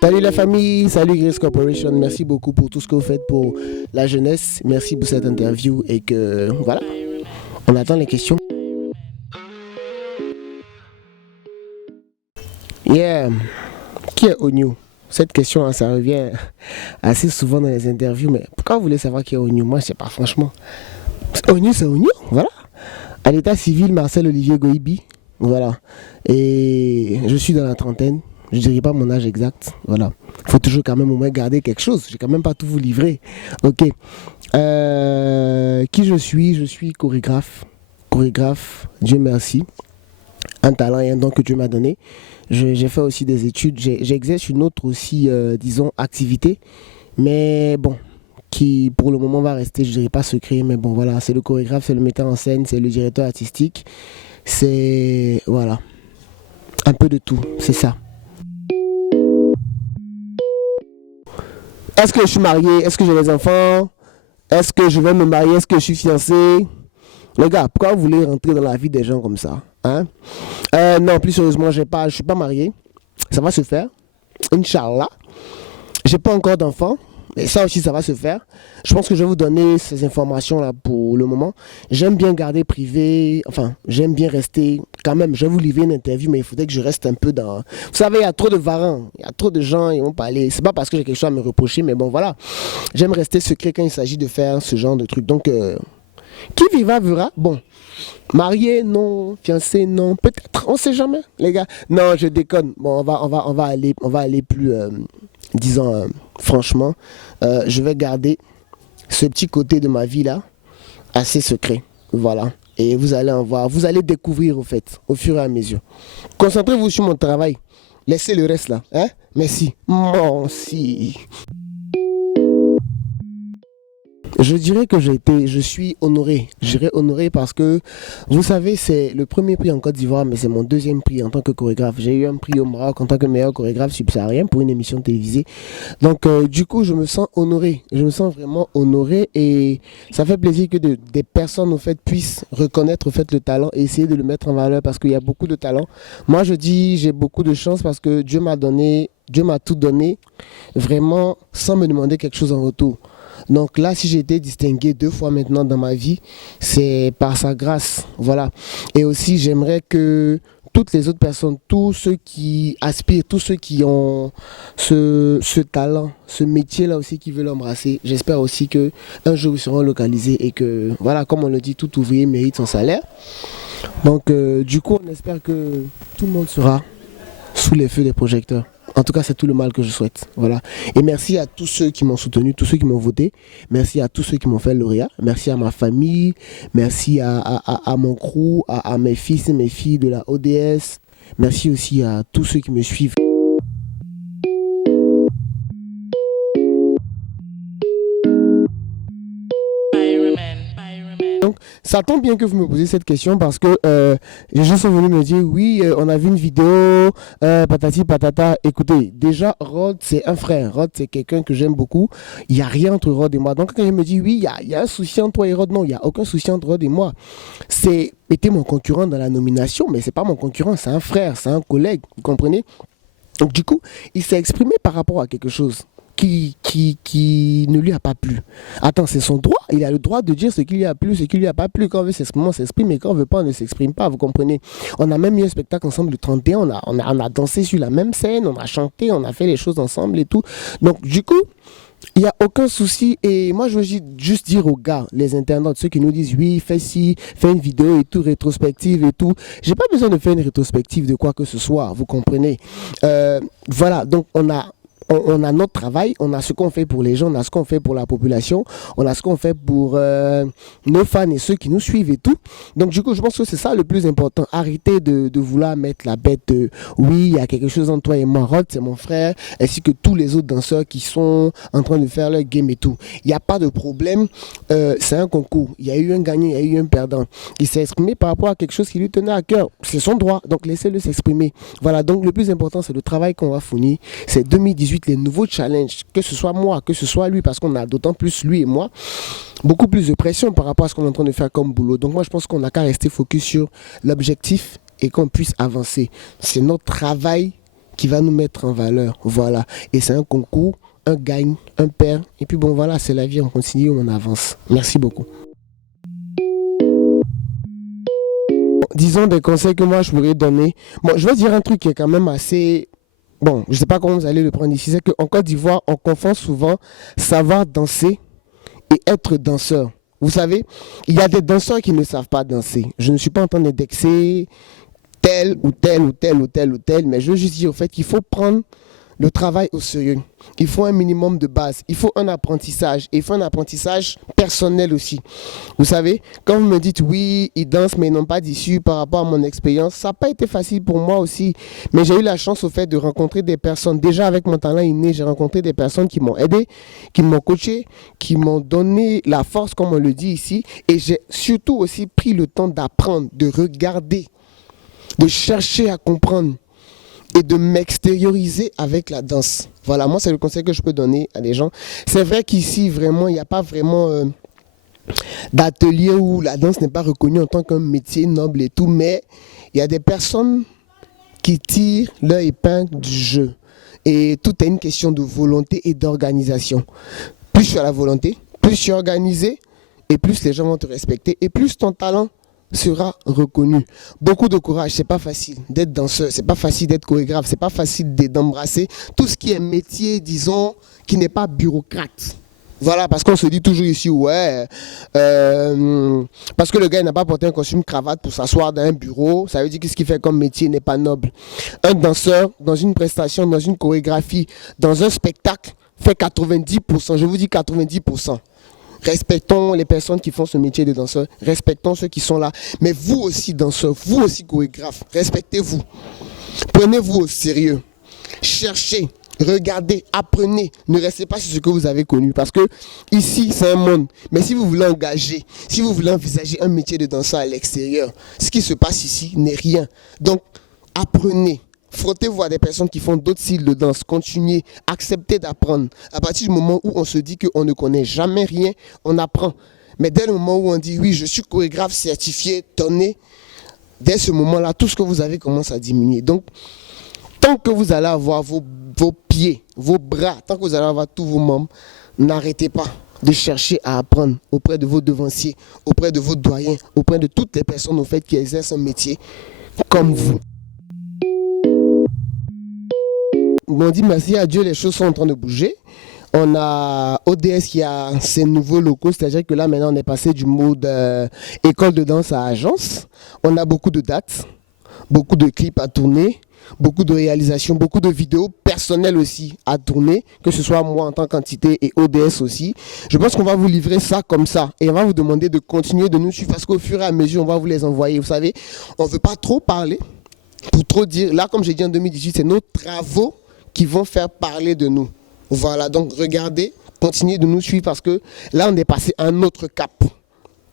Salut la famille, salut Grace Corporation, merci beaucoup pour tout ce que vous faites pour la jeunesse, merci pour cette interview et que voilà, on attend les questions. Yeah, qui est Onyu? Cette question, hein, ça revient assez souvent dans les interviews, mais pourquoi vous voulez savoir qui est Onyu? Moi je sais pas franchement. Onyu c'est Onyu, voilà. À l'état civil, Marcel Olivier Goibi, voilà. Et je suis dans la trentaine. Je ne dirais pas mon âge exact, voilà. Il faut toujours quand même au moins garder quelque chose. Je vais quand même pas tout vous livrer. Ok. Qui je suis? Je suis chorégraphe. Chorégraphe, Dieu merci. Un talent et un don que Dieu m'a donné. J'ai fait aussi des études. J'exerce une autre aussi, disons, activité. Mais bon, qui pour le moment va rester, je ne dirais pas secret. Mais bon, voilà. C'est le chorégraphe, c'est le metteur en scène, c'est le directeur artistique. C'est, voilà. Un peu de tout, c'est ça. Est-ce que je suis marié? Est-ce que j'ai des enfants? Est-ce que je vais me marier? Est-ce que je suis fiancé? Les gars, pourquoi vous voulez rentrer dans la vie des gens comme ça, hein? Non, plus sérieusement, je ne suis pas marié. Ça va se faire. Inch'Allah. J'ai pas encore d'enfants. Et ça aussi, ça va se faire. Je pense que je vais vous donner ces informations-là pour le moment. J'aime bien garder privé. Enfin, j'aime bien rester... Quand même, je vais vous livrer une interview, mais il faudrait que je reste un peu dans... Vous savez, il y a trop de varans. Il y a trop de gens, ils vont parler. C'est pas parce que j'ai quelque chose à me reprocher, mais bon, voilà. J'aime rester secret quand il s'agit de faire ce genre de truc. Donc, qui vivra, verra. Bon, marié, non. Fiancé, non. Peut-être, on sait jamais, les gars. Non, je déconne. Bon, on va aller plus... disons franchement, je vais garder ce petit côté de ma vie là assez secret, voilà, et vous allez en voir, vous allez découvrir au fait au fur et à mesure. Concentrez-vous sur mon travail, laissez le reste là, hein. Merci. Merci. Je dirais que je suis honoré. Je dirais honoré parce que, vous savez, c'est le premier prix en Côte d'Ivoire, mais c'est mon deuxième prix en tant que chorégraphe. J'ai eu un prix au Maroc en tant que meilleur chorégraphe subsaharien pour une émission télévisée. Donc, du coup, je me sens honoré. Je me sens vraiment honoré et ça fait plaisir que des personnes, au fait, puissent reconnaître, au fait, le talent et essayer de le mettre en valeur parce qu'il y a beaucoup de talent. Moi, je dis, j'ai beaucoup de chance parce que Dieu m'a tout donné, vraiment, sans me demander quelque chose en retour. Donc là, si j'ai été distingué 2 fois maintenant dans ma vie, c'est par sa grâce, voilà. Et aussi, j'aimerais que toutes les autres personnes, tous ceux qui aspirent, tous ceux qui ont ce talent, ce métier-là aussi qui veulent l'embrasser, j'espère aussi qu'un jour ils seront localisés et que, voilà, comme on le dit, tout ouvrier mérite son salaire. Donc, du coup, on espère que tout le monde sera sous les feux des projecteurs. En tout cas, c'est tout le mal que je souhaite. Voilà. Et merci à tous ceux qui m'ont soutenu, tous ceux qui m'ont voté. Merci à tous ceux qui m'ont fait lauréat. Merci à ma famille. Merci à mon crew, à mes fils et mes filles de la ODS. Merci aussi à tous ceux qui me suivent. Donc, ça tombe bien que vous me posiez cette question parce que les gens sont venus me dire oui, on a vu une vidéo, patati patata. Écoutez, déjà, Rod, c'est un frère. Rod, c'est quelqu'un que j'aime beaucoup. Il n'y a rien entre Rod et moi. Donc, quand il me dit oui, il y a un souci entre toi et Rod, non, il n'y a aucun souci entre Rod et moi. Était mon concurrent dans la nomination, mais c'est pas mon concurrent, c'est un frère, c'est un collègue, vous comprenez? Donc, du coup, il s'est exprimé par rapport à quelque chose qui ne lui a pas plu. Attends, c'est son droit. Il a le droit de dire ce qui lui a plu, ce qui lui a pas plu. Quand on veut s'exprimer, on s'exprime. Et quand on veut pas, on ne s'exprime pas. Vous comprenez? On a même eu un spectacle ensemble le 31. On a dansé sur la même scène. On a chanté. On a fait les choses ensemble et tout. Donc, du coup, il n'y a aucun souci. Et moi, je veux juste dire aux gars, les internautes, ceux qui nous disent oui, fais une vidéo et tout, rétrospective et tout. J'ai pas besoin de faire une rétrospective de quoi que ce soit. Vous comprenez? Voilà. Donc, on a notre travail, on a ce qu'on fait pour les gens, on a ce qu'on fait pour la population, on a ce qu'on fait pour nos fans et ceux qui nous suivent et tout. Donc du coup, je pense que c'est ça le plus important. Arrêtez de vouloir mettre la bête oui, il y a quelque chose entre toi et moi. Rod, c'est mon frère, ainsi que tous les autres danseurs qui sont en train de faire leur game et tout. Il n'y a pas de problème, c'est un concours. Il y a eu un gagnant, il y a eu un perdant. Il s'est exprimé par rapport à quelque chose qui lui tenait à cœur. C'est son droit, donc laissez-le s'exprimer. Voilà, donc le plus important, c'est le travail qu'on va fournir. C'est 2018. Les nouveaux challenges, que ce soit moi, que ce soit lui, parce qu'on a d'autant plus, lui et moi, beaucoup plus de pression par rapport à ce qu'on est en train de faire comme boulot. Donc moi, je pense qu'on n'a qu'à rester focus sur l'objectif et qu'on puisse avancer. C'est notre travail qui va nous mettre en valeur. Voilà. Et c'est un concours, un gagne, un perd. Et puis bon, voilà, c'est la vie, on continue, on avance. Merci beaucoup. Disons des conseils que moi je pourrais donner. Bon, je vais dire un truc qui est quand même assez... Bon, je ne sais pas comment vous allez le prendre ici. C'est qu'en Côte d'Ivoire, on confond souvent savoir danser et être danseur. Vous savez, il y a des danseurs qui ne savent pas danser. Je ne suis pas en train d'indexer tel ou tel ou tel ou tel ou tel, mais je veux juste dire au fait qu'il faut prendre le travail au sérieux. Il faut un minimum de base. Il faut un apprentissage. Et il faut un apprentissage personnel aussi. Vous savez, quand vous me dites oui, ils dansent mais ils n'ont pas d'issue par rapport à mon expérience, ça n'a pas été facile pour moi aussi. Mais j'ai eu la chance au fait de rencontrer des personnes. Déjà avec mon talent inné, j'ai rencontré des personnes qui m'ont aidé, qui m'ont coaché, qui m'ont donné la force, comme on le dit ici. Et j'ai surtout aussi pris le temps d'apprendre, de regarder, de chercher à comprendre et de m'extérioriser avec la danse. Voilà, moi c'est le conseil que je peux donner à des gens. C'est vrai qu'ici vraiment, il n'y a pas vraiment d'atelier où la danse n'est pas reconnue en tant qu'un métier noble et tout, mais il y a des personnes qui tirent leur épingle du jeu. Et tout est une question de volonté et d'organisation. Plus tu as la volonté, plus tu es organisé, et plus les gens vont te respecter, et plus ton talent sera reconnu. Beaucoup de courage, c'est pas facile d'être danseur, c'est pas facile d'être chorégraphe, c'est pas facile d'embrasser tout ce qui est métier, disons, qui n'est pas bureaucrate. Voilà, parce qu'on se dit toujours ici, ouais, parce que le gars n'a pas porté un costume cravate pour s'asseoir dans un bureau, ça veut dire que ce qu'il fait comme métier n'est pas noble. Un danseur, dans une prestation, dans une chorégraphie, dans un spectacle, fait 90%, je vous dis 90%. Respectons les personnes qui font ce métier de danseur, respectons ceux qui sont là. Mais vous aussi danseurs, vous aussi chorégraphes, respectez-vous. Prenez-vous au sérieux. Cherchez, regardez, apprenez. Ne restez pas sur ce que vous avez connu. Parce que ici, c'est un monde. Mais si vous voulez engager, si vous voulez envisager un métier de danseur à l'extérieur, ce qui se passe ici n'est rien. Donc, apprenez. Frottez-vous à des personnes qui font d'autres styles de danse. Continuez, acceptez d'apprendre. À partir du moment où on se dit qu'on ne connaît jamais rien, on apprend. Mais dès le moment où on dit oui, je suis chorégraphe certifié, donné, dès ce moment-là, tout ce que vous avez commence à diminuer. Donc, tant que vous allez avoir vos pieds, vos bras, tant que vous allez avoir tous vos membres, n'arrêtez pas de chercher à apprendre auprès de vos devanciers, auprès de vos doyens, auprès de toutes les personnes au fait qui exercent un métier comme vous. On dit merci à Dieu, les choses sont en train de bouger. On a ODS qui a ses nouveaux locaux, c'est-à-dire que là maintenant on est passé du mode école de danse à agence. On a beaucoup de dates, beaucoup de clips à tourner, beaucoup de réalisations, beaucoup de vidéos personnelles aussi à tourner, que ce soit moi en tant qu'entité et ODS aussi. Je pense qu'on va vous livrer ça comme ça et on va vous demander de continuer de nous suivre parce qu'au fur et à mesure on va vous les envoyer. Vous savez, on ne veut pas trop parler pour trop dire. Là, comme j'ai dit en 2018, c'est nos travaux qui vont faire parler de nous. Voilà, donc regardez, continuez de nous suivre parce que là, on est passé à un autre cap.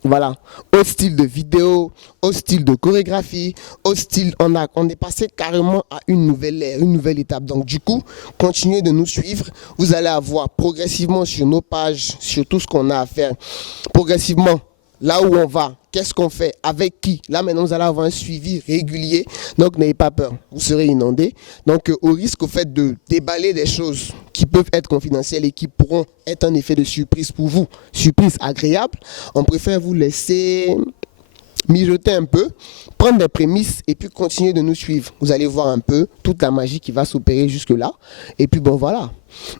Voilà, au style de vidéo, au style de chorégraphie, au style, on est passé carrément à une nouvelle ère, une nouvelle étape. Donc du coup, continuez de nous suivre. Vous allez avoir progressivement sur nos pages, sur tout ce qu'on a à faire, progressivement, là où on va, qu'est-ce qu'on fait, avec qui. Là maintenant, vous allez avoir un suivi régulier. Donc n'ayez pas peur, vous serez inondé. Donc au risque au fait de déballer des choses qui peuvent être confidentielles et qui pourront être un effet de surprise pour vous, surprise agréable, on préfère vous laisser mijoter un peu, prendre des prémices et puis continuer de nous suivre. Vous allez voir un peu toute la magie qui va s'opérer jusque là. Et puis bon voilà,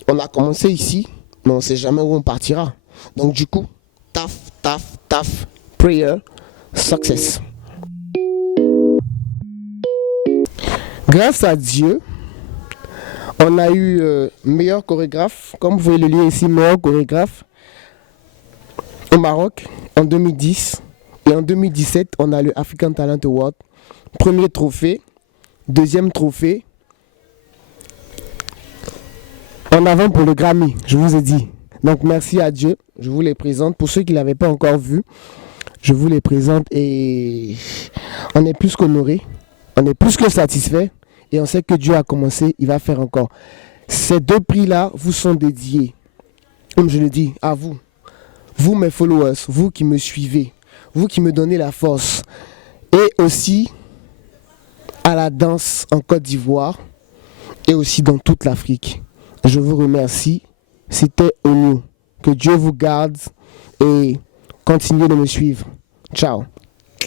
on a commencé ici, mais on ne sait jamais où on partira. Donc du coup, taf, taf, taf, prayer, success. Grâce à Dieu, on a eu meilleur chorégraphe, comme vous pouvez le lire ici, meilleur chorégraphe au Maroc en 2010. Et en 2017, on a le African Talent Award. Premier trophée, deuxième trophée. En avant pour le Grammy, je vous ai dit. Donc merci à Dieu, je vous les présente. Pour ceux qui ne l'avaient pas encore vu, je vous les présente et on est plus qu'honorés, on est plus que satisfaits et on sait que Dieu a commencé, il va faire encore. Ces deux prix-là vous sont dédiés, comme je le dis, à vous. Vous mes followers, vous qui me suivez, vous qui me donnez la force et aussi à la danse en Côte d'Ivoire et aussi dans toute l'Afrique. Je vous remercie. C'était Onyo. Que Dieu vous garde et continuez de me suivre. Ciao.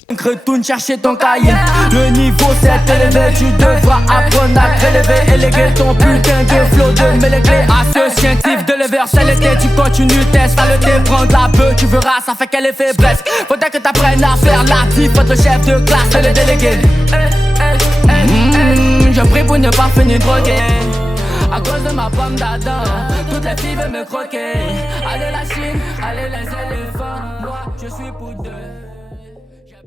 Retourne chercher ton cahier. Le niveau s'est élevé. Tu devras apprendre à te relever. Éléguer ton putain de flow de mêler clés à ce scientifique de l'universalité. Tu continues tes saletés. Prendre la bœuf, tu verras, ça fait quel effet. Bref, faudrait que t'apprennes à faire la diff. Votre chef de classe et le délégué. Je prie pour ne pas finir drogué. À cause de ma pomme d'Adam, toutes les filles veulent me croquer. Allez la Chine, allez les éléphants. Moi, je suis pour deux.